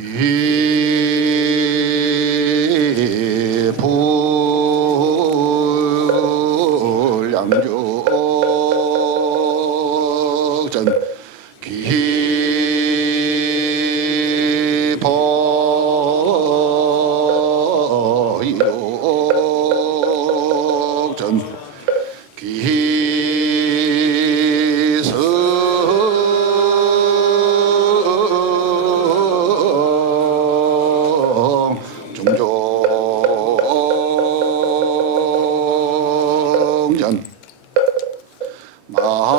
기불 양조전 기보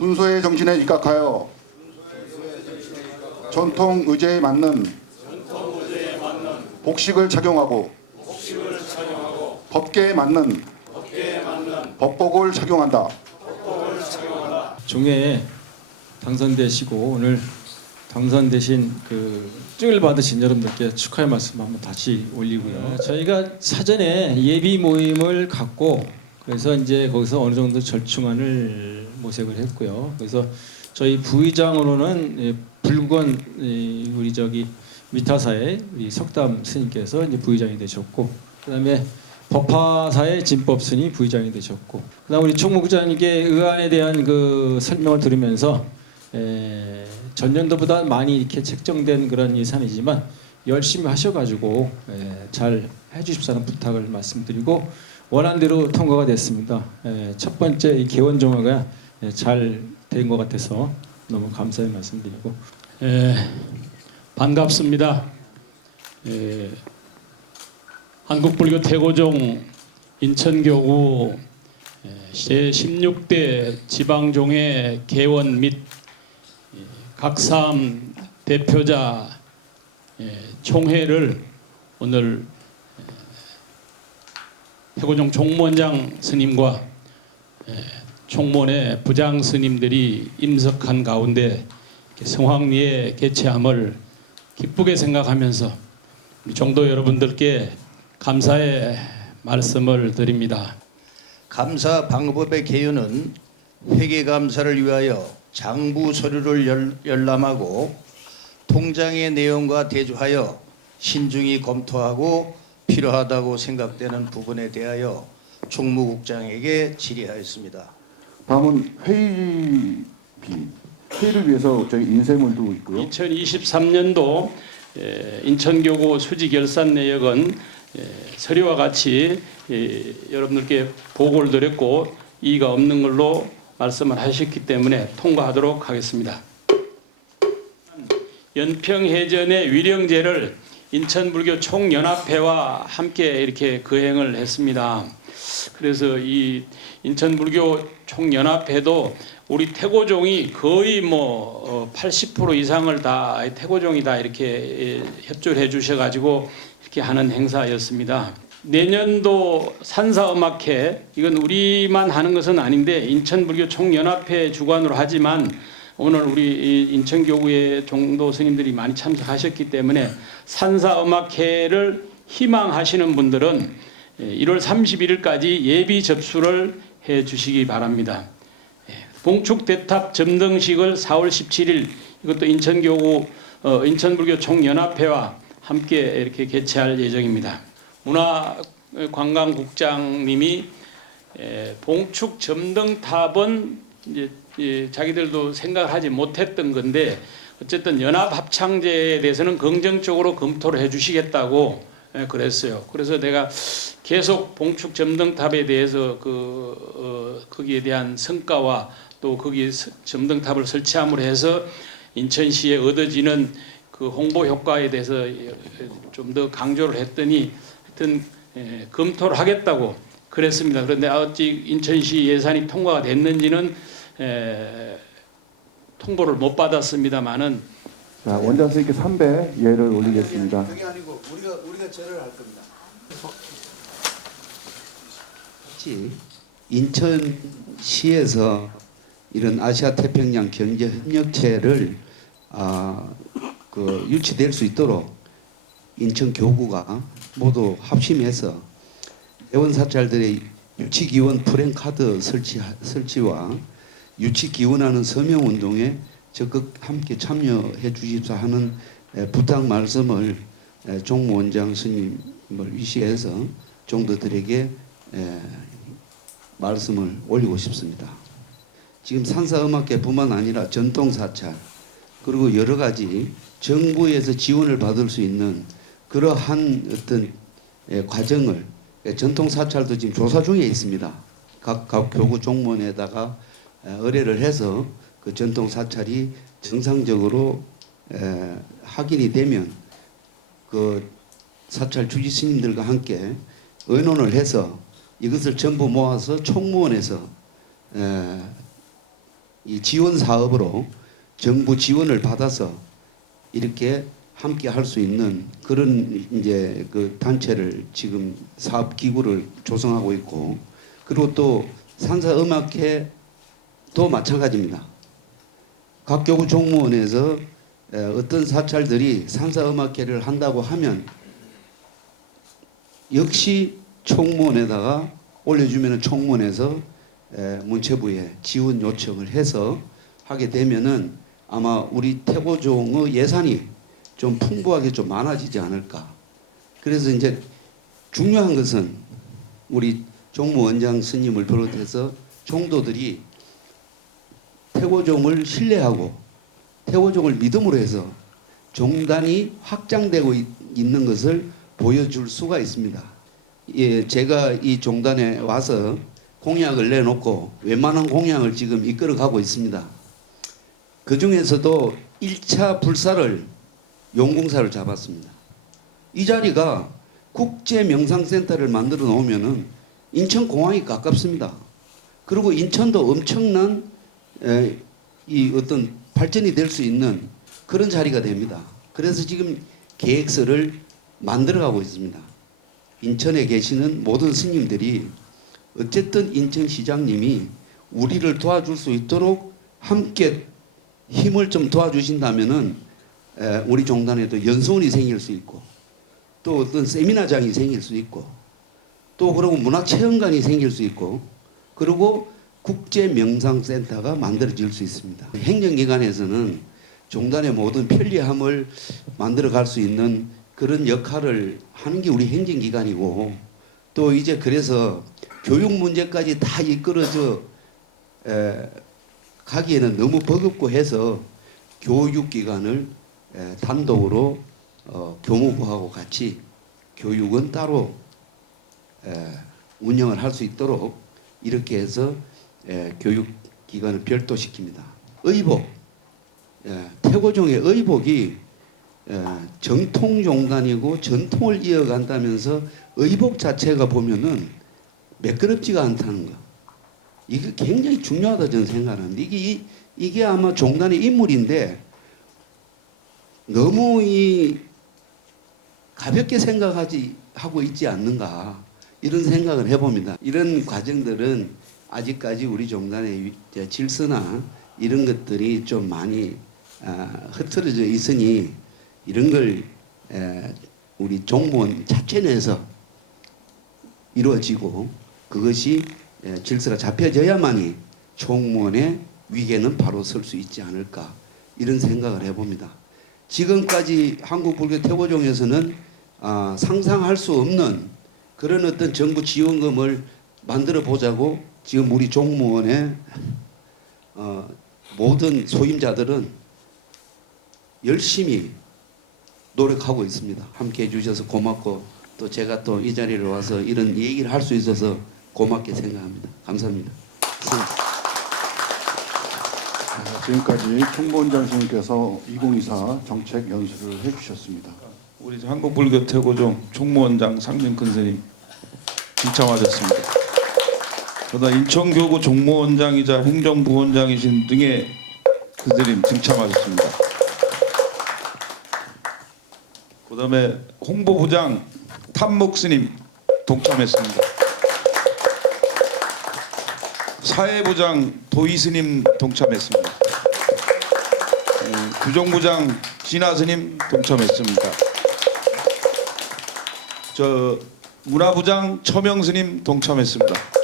분소의 정신에 입각하여 전통 의제에 맞는 복식을 착용하고 법계에 맞는 법복을 착용한다. 종회에 당선되시고 오늘 당선되신 그 증을 받으신 여러분들께 축하의 말씀 한번 다시 올리고요. 저희가 사전에 예비 모임을 갖고 그래서 이제 거기서 어느 정도 절충안을 모색을 했고요. 그래서 저희 부의장으로는 예, 불건 이, 우리 저기 미타사의 우리 석담 스님께서 이제 부의장이 되셨고 그다음에 법화사의 진법 스님 부의장이 되셨고 그다음 우리 총무부장님께 의안에 대한 그 설명을 들으면서 에, 전년도보다 많이 이렇게 책정된 그런 예산이지만 열심히 하셔가지고 에, 잘 해주십사는 부탁을 말씀드리고 원안대로 통과가 됐습니다. 에, 첫 번째 이 개원 정화가 잘된 것 같아서 너무 감사의 말씀드리고 예, 반갑습니다. 예, 한국불교 태고종 인천교구 예, 제16대 지방종회 개원 및 예, 각사암 대표자 예, 총회를 오늘 예, 태고종 총무원장 스님과 예, 총무원의 부장 스님들이 임석한 가운데 성황리에 개최함을 기쁘게 생각하면서 우리 종도 여러분들께 감사의 말씀을 드립니다. 감사 방법의 개요는 회계 감사를 위하여 장부 서류를 열, 열람하고 통장의 내용과 대조하여 신중히 검토하고 필요하다고 생각되는 부분에 대하여 총무국장에게 질의하였습니다. 다음은 회의비 회의를 위해서 저희 인쇄물도 있고요. 2023년도 인천교구 수지 결산 내역은 에, 서류와 같이 에, 여러분들께 보고를 드렸고 이의가 없는 걸로 말씀을 하셨기 때문에 통과하도록 하겠습니다. 연평해전의 위령제를 인천불교 총연합회와 함께 이렇게 거행을 했습니다. 그래서 이 인천불교 총연합회도 우리 태고종이 거의 뭐 80% 이상을 다 태고종이 다 이렇게 예, 협조를 해주셔가지고 이렇게 하는 행사였습니다. 내년도 산사음악회 이건 우리만 하는 것은 아닌데 인천불교 총연합회 주관으로 하지만 오늘 우리 이 인천교구의 종도 스님들이 많이 참석하셨기 때문에 산사음악회를 희망하시는 분들은 예, 1월 31일까지 예비 접수를 해 주시기 바랍니다. 예, 봉축 대탑 점등식을 4월 17일 이것도 인천교구 어, 인천불교 총연합회와 함께 이렇게 개최할 예정입니다. 문화관광국장님이 에, 봉축 점등탑은 예, 자기들도 생각하지 못했던 건데 어쨌든 연합 합창제에 대해서는 긍정적으로 검토를 해주시겠다고 예, 그랬어요. 그래서 내가 계속 봉축 점등탑에 대해서 그 어, 거기에 대한 성과와 또 거기 서- 점등탑을 설치함으로 해서 인천시에 얻어지는 그 홍보 효과에 대해서 좀 더 강조를 했더니 하여튼 예, 검토를 하겠다고 그랬습니다. 그런데 아직 인천시 예산이 통과가 됐는지는 에, 통보를 못 받았습니다만은 자, 원장 선생님께 3배 예를 올리겠습니다. 그게 아니고 우리가 우리가 절을 할 겁니다. 같이 인천시에서 이런 아시아 태평양 경제 협력체를 아, 그 유치될 수 있도록 인천 교구가 모두 합심해서 회원 사찰들의 유치 기원 프랭 카드 설치 설치와 유치 기원하는 서명 운동에 적극 함께 참여해 주십사 하는 에, 부탁 말씀을 에, 종무 원장 스님을 위시해서 종도들에게 에, 말씀을 올리고 싶습니다. 지금 산사음악회뿐만 아니라 전통사찰 그리고 여러 가지 정부에서 지원을 받을 수 있는 그러한 어떤 예, 과정을 예, 전통사찰도 지금 조사 중에 있습니다. 각, 각 교구 종문에다가 예, 의뢰를 해서 그 전통 사찰이 정상적으로 에, 확인이 되면 그 사찰 주지 스님들과 함께 의논을 해서 이것을 전부 모아서 총무원에서 에, 이 지원 사업으로 정부 지원을 받아서 이렇게 함께 할 수 있는 그런 이제 그 단체를 지금 사업 기구를 조성하고 있고 그리고 또 산사 음악회 도 마찬가지입니다. 각 교구 종무원에서 에, 어떤 사찰들이 산사 음악회를 한다고 하면 역시 총무원에다가 올려주면 총무원에서 에, 문체부에 지원 요청을 해서 하게 되면은 아마 우리 태고종의 예산이 좀 풍부하게 좀 많아지지 않을까. 그래서 이제 중요한 것은 우리 종무원장 스님을 비롯해서 종도들이 태고종을 신뢰하고 태고종을 믿음으로 해서 종단이 확장되고 있- 있는 것을 보여줄 수가 있습니다. 예, 제가 이 종단에 와서 공약을 내놓고 웬만한 공약을 지금 이끌어 가고 있습니다. 그 중에서도 1차 불사를 용궁사를 잡았습니다. 이 자리가 국제 명상센터를 만들어 놓으면은 인천 공항이 가깝습니다. 그리고 인천도 엄청난 에, 이 어떤 발전이 될 수 있는 그런 자리가 됩니다. 그래서 지금 계획서를 만들어가고 있습니다. 인천에 계시는 모든 스님들이 어쨌든 인천시장님이 우리를 도와줄 수 있도록 함께 힘을 좀 도와주신다면은 에, 우리 종단에도 연수원이 생길 수 있고 또 어떤 세미나장이 생길 수 있고 또 그리고 문화체험관이 생길 수 있고 그리고 국제 명상센터가 만들어질 수 있습니다. 행정기관에서는 종단의 모든 편리함을 만들어 갈 수 있는 그런 역할을 하는 게 우리 행정기관이고 또 이제 그래서 교육 문제까지 다 이끌어져 에, 가기에는 너무 버겁고 해서 교육기관을 에, 단독으로 어, 교무부하고 같이 교육은 따로 에, 운영을 할 수 있도록 이렇게 해서 에, 교육기관을 별도 시킵니다. 의복, 예, 태고종의 의복이 예, 정통 종단이고 전통을 이어간다면서 의복 자체가 보면은 매끄럽지가 않다는 거. 이게 굉장히 중요하다 저는 생각하는데 이게 이- 이게 아마 종단의 인물인데 너무 이 가볍게 생각하지 하고 있지 않는가 이런 생각을 해봅니다. 이런 과정들은 아직까지 우리 종단의 질서나 이런 것들이 좀 많이 아, 흐트러져 있으니 이런 걸 에, 우리 종무원 자체 내에서 이루어지고 그것이 에, 질서가 잡혀져야만이 총무원의 위계는 바로 설 수 있지 않을까 이런 생각을 해봅니다. 지금까지 한국 불교 태고종에서는 아, 상상할 수 없는 그런 어떤 정부 지원금을 만들어 보자고 지금 우리 종무원의 어, 모든 소임자들은 열심히 노력하고 있습니다. 함께 해주셔서 고맙고 또 제가 또 이 자리를 와서 이런 얘기를 할 수 있어서 고맙게 생각합니다. 감사합니다. 자, 지금까지 총무원장 선생님께서 2024 정책 연수를 해주셨습니다. 우리 한국불교 태고종 총무원장 상진큰 스님 지참하셨습니다. 그러다 인천교구 종무원장이자 행정부원장이신 등의 그들이 등참하셨습니다. 그 다음에 홍보부장 탐목 스님 동참했습니다. 사회부장 도희 스님 동참했습니다. 음, 규정부장 진아 스님 동참했습니다. 저 문화부장 처명 스님 동참했습니다.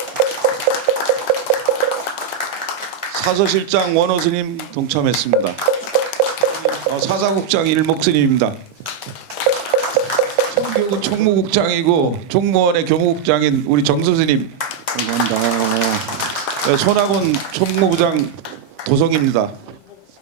사서실장 원호 스님 동참했습니다. 어, 사사국장 일목 스님입니다. 총교구 총무국장이고 총무원의 교무국장인 우리 정수 스님, 감사합니다. 네, 손학원 총무부장 도성입니다.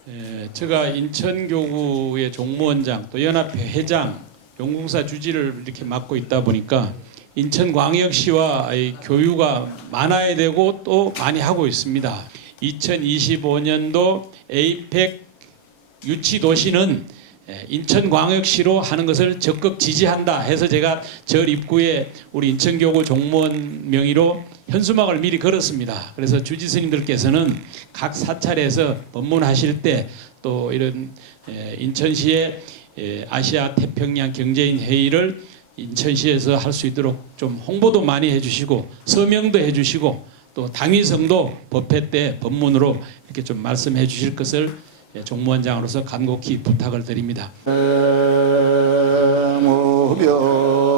예, 제가 인천교구의 종무원장 또 연합회 회장 용궁사 주지를 이렇게 맡고 있다 보니까 인천광역시와 이 교류가 많아야 되고 또 많이 하고 있습니다. 2025년도 에이펙 유치 도시는 예, 인천광역시로 하는 것을 적극 지지한다 해서 제가 절 입구에 우리 인천교구 종무원 명의로 현수막을 미리 걸었습니다. 그래서 주지 스님들께서는 각 사찰에서 법문하실 때 또 이런 예, 인천시의 예, 아시아 태평양 경제인 회의를 인천시에서 할 수 있도록 좀 홍보도 많이 해주시고 서명도 해주시고 또 당위성도 법회 때 법문으로 이렇게 좀 말씀해 주실 것을 예, 종무원장으로서 간곡히 부탁을 드립니다. 무별